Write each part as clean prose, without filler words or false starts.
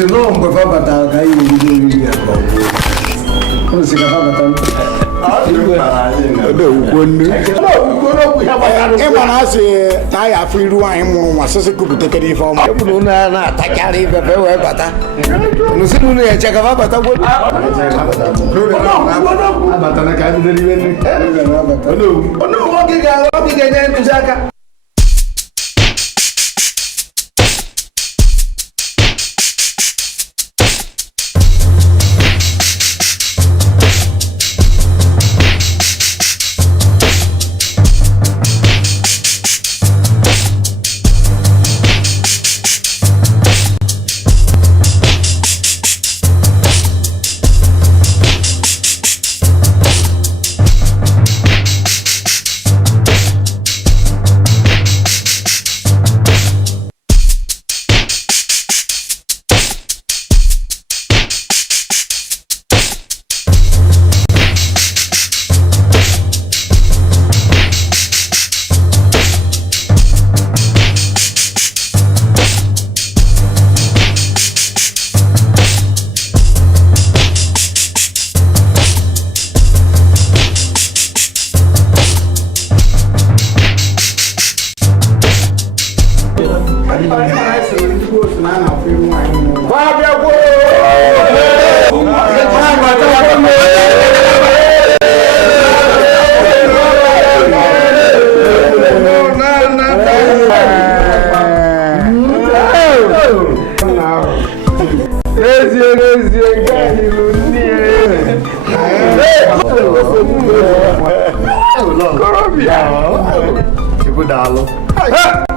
si no mgbe fa batara ka anyị na-ebido oriri ya ka ọ bụ si ka fa batara ịma na asị na ya afọ iru anyị mụrụ nwa sịsị kupụtakere ife ọma ebụrụ na na-atakarị ifefe wee bata n'usi na unu eche ka fa batagwo abatana ka anyị dịrị iwe nri oge ga-enye ntụziaka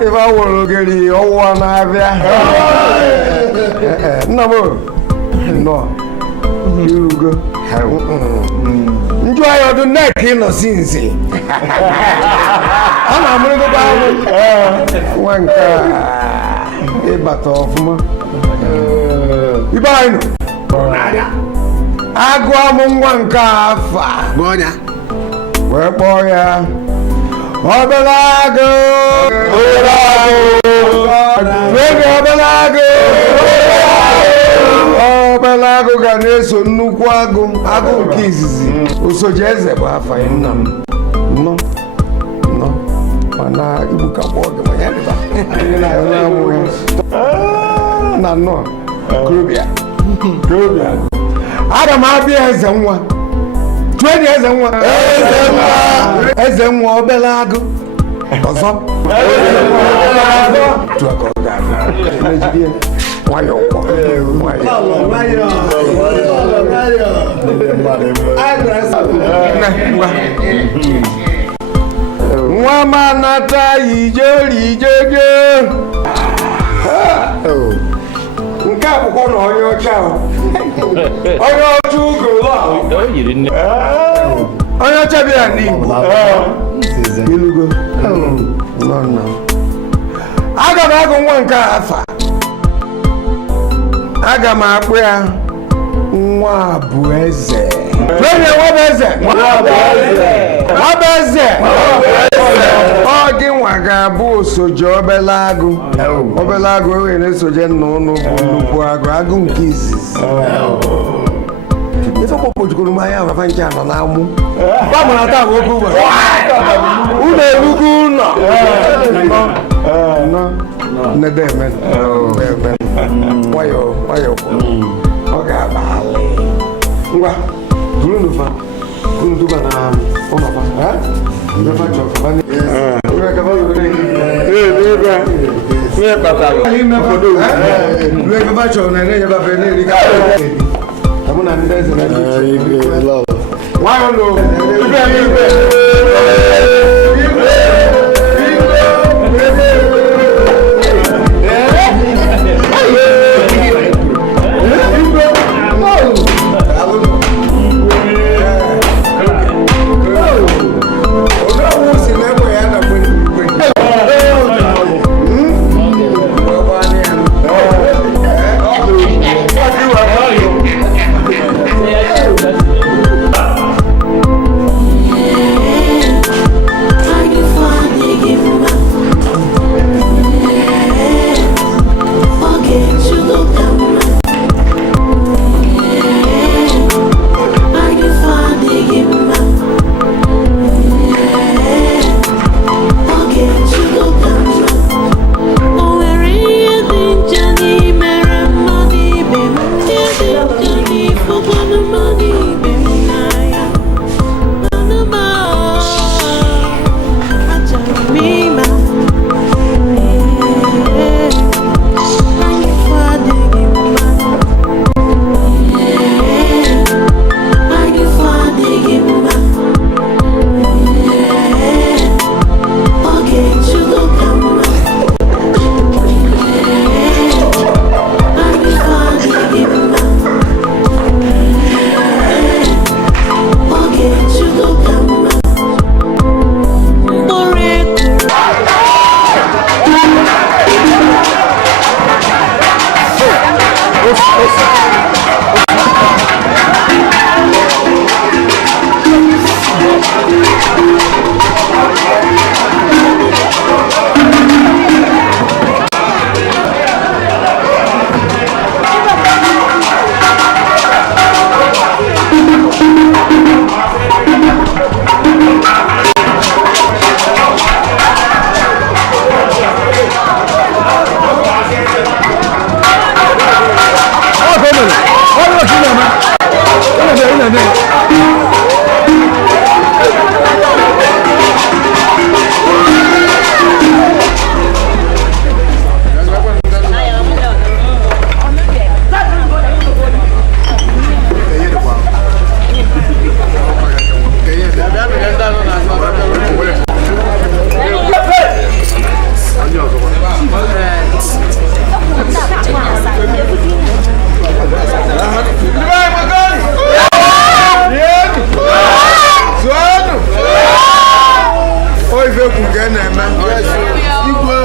If I want to get the old one, no, you go. Enjoy your neck in the scenes. I'm going to go one car, a battle of you buy I go among one car. Boya, where boya? Obelago, Obelago Ganeso Nukwago, Ago Kizizi, Usojeze Bafa in Nam. No, Mana Ibuka Boga, no, Krubia. Adam Abia as one. 20 years and one. As a more Belago. To a why Aga m akpụ ya NWOBu eze. Ọ gị nwa ga-abụ osoje Obelago. Obelago wee na-esoje nna ụnụ bụ nnukwu agụ, agụ nke izizi. Ife kpọkpọjukuru m anya afafa nke anọ na-amụ. Gbamara taa bụ oke ụbọchị. Unu erugo ụlọ. Nedeme. Wayo. Ọ ga-abalị. Ngwa, duru n'ụfa. Kunu duba na ụlọfa. Nyefa chọkọba ni. igwe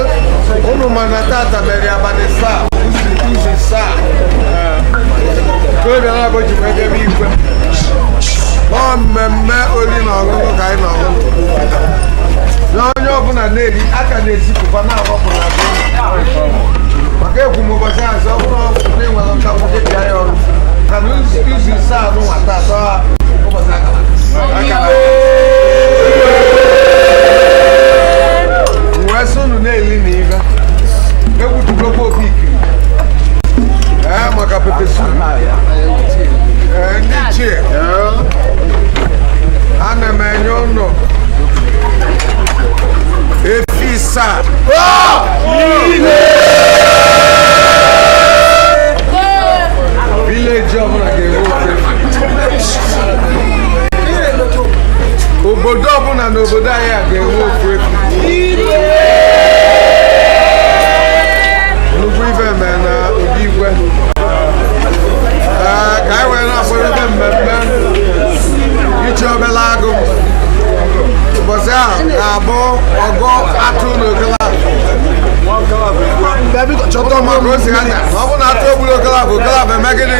unu mana tata mere abalị saa izu saa ka oge na-abụ ji wee debe igwe ọ mmemme oli na ọṅụṅụ ka anyị na-ọṅụ na onye ọbụla na-eri aka na-ezipụkwa na-agbapụ na maka ekwu m ụbọchị azụ ọ bụrụ na enwere nkapụ dịbịa ya ọrụ ka na izu ise anụ nwata atọ ha ụbọchị akara wee sị unu na-eli na ibe egwutugokwa obi ikiri maka pepe sup ndị ichie ana m enye ụnụ efi saa vileji ọbụla ga-enwe ofe obodo ọbụla n'obodo anyị a ga-enwe ofe nnukwu ife mee na ụdị igwe ka anyị wee na-akpọrịta mmemme ichi obele agụ ụbọchị ahụ ga-abụ ọgụ atụ n'okelabụ chọta maka o si anya ọ bụ na atụ ogburu okelabụ okelabụ eme gịnị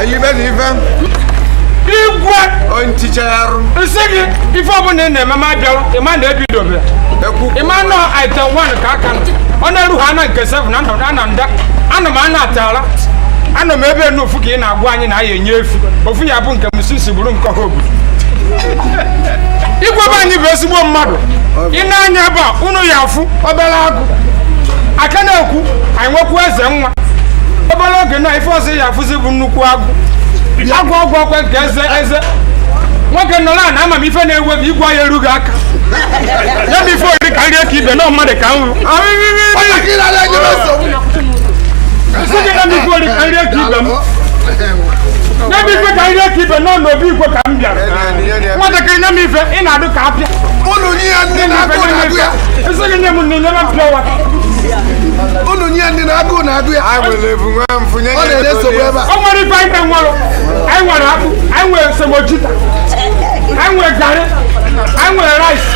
eyibe na ife igwe ontichayarụ nsị gị ife ọbụla ị na-eme ma bịara ịma na-ebidobe ịma nọ item 1 ka aka ọ na-eru ha na nke 7 na nda ana m ana atara ana m ebe n'ofu ka ị na-agwa anyị na anyị enye efi ofu ya bụ nke musisi bụrụ nke ọha obodo igwe be anyị bụ ezigbo mmadụ ị na-anya ebe a unu ya afụ obere agụ aka na-ekwu anyị nwekwu eze nwa obere oge na ife ọzọ ya afụzi bụ nnukwu agụ agwọ ọgwụ ọkwe nke eze nwoke nọrọ a na ama m ife na-ewe bụ igwe anyị erughị aka ya bụ ife oriri ka nri ka ibe na mmadụ ka nrụ Nyabi ife ka ihe ka ibe nọ n'obi igwe ka m bịara. Nwatakịrị nye m ife ị na-adụ ka apịa. Unu nye ya ndị na-agụ na-agụ ya. Isi gị nye m nne nye m mpịa ụwa. Unu nye ya ndị na-agụ na-agụ ya. Anyị nwere ebu nwa mfụnye. Ọ na-ere nsogbu ebe a. O nwere ife anyị nwere. Anyị nwere akpụ, anyị nwere semojita, anyị nwere garị, anyị nwere rice.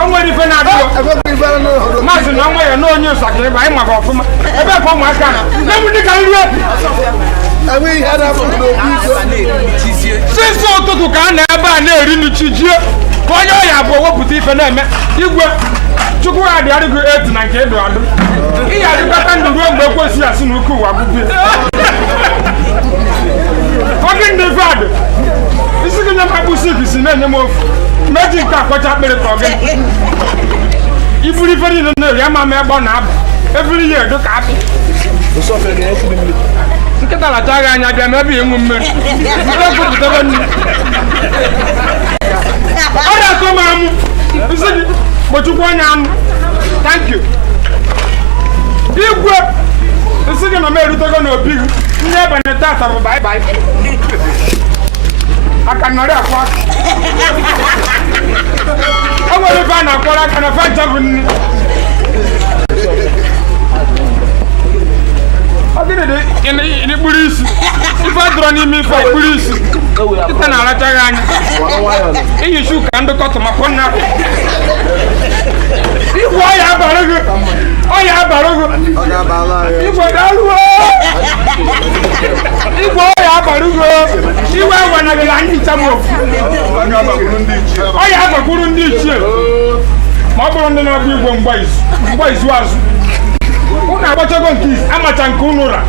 O nwere ife na-adụ. Maazị na nwa ya na onye nsakịrị bụ anyị maka ọfụma. Ebe ka ụmụaka na. Nye m dị ka nri. Sisi ụtụtụ ka a na-ebe a na-eri nchi jie ka onye ọya bụ wepụta ife na-eme igwe chukwu ya dịgharịgo 8 na nke ịdụ adụ ihe adịkọta ndụ ruo mgbe ekwesịghị asị na uke ụwa bụbie oge ndị vadụ isi gị nye m akpụ sik si na-enye m ofu meji nke akwacha akpịrị ka ọgị iburu ife niile na-eri ama m ebe ọ na-aba ebiri ya edo ka apị nkịta lacha gị anya bịa n'ebe ịṅụ mmiri pụtara nri ọ na-atụ m amụ isi gị kpochukwu onye amụ thank you igwe isi gị na m erutego n'obi gị ndị ebanye tata bụ bye aka nọrị akwa o nwere ife a na-akwọrọ aka na fanta bụ nri ini kpuru isi ife dọrọ n'ime ife kpuru isi kịta na-arachaghị anya iyi shu ka ndị kọtụmakọ nna igwe ọya abalị gị igwe daruo igwe ọya abalị gị iwe enwenagịrị anyị ncham ofu ọya agbakwuru ndị ichie ma ọ bụrụ ndị na-abụ igwe mgba izu azụ unu agbachago nke izi amacha nke unu ra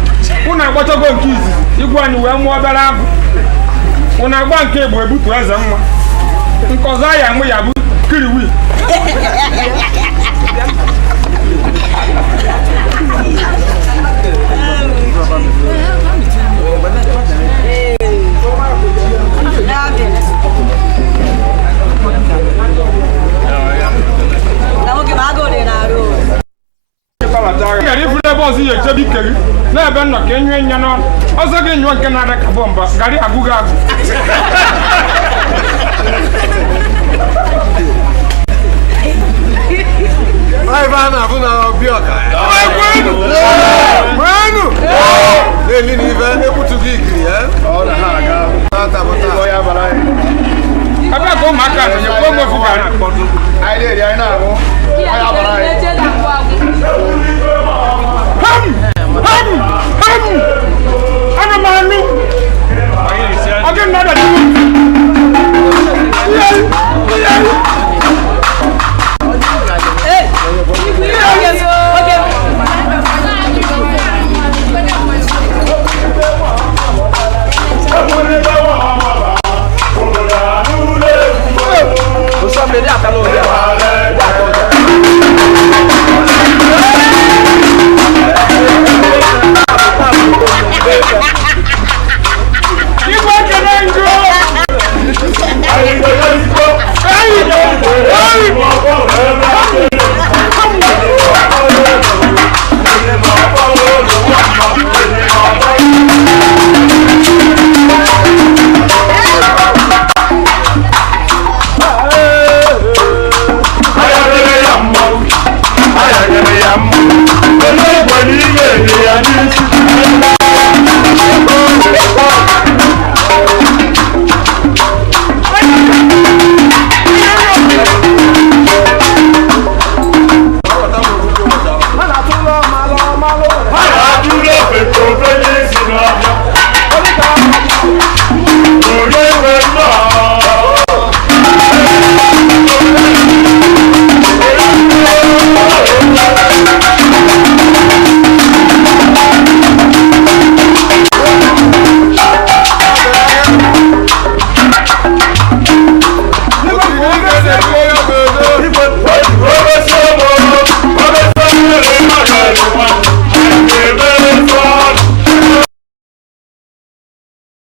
unu agbachago nke izi igwe anyị wee mụọ obere agụ unu agba nke egbo ebutu eze nwa nke ọzọ ya mụ ya bụ kiriwi ọzọ ya echebe ike gị na-ebe nnọ ka enye nya n'ọnụ ọzọ gị nyụọ nke na-ada ka bọmba garị agụghị agụ Ivana Vuna Bioka. Manu! Lady Niva, able to gig, yeah? All the Haga. I'm not going back and you come over. I did, I know. Come! I'm a man.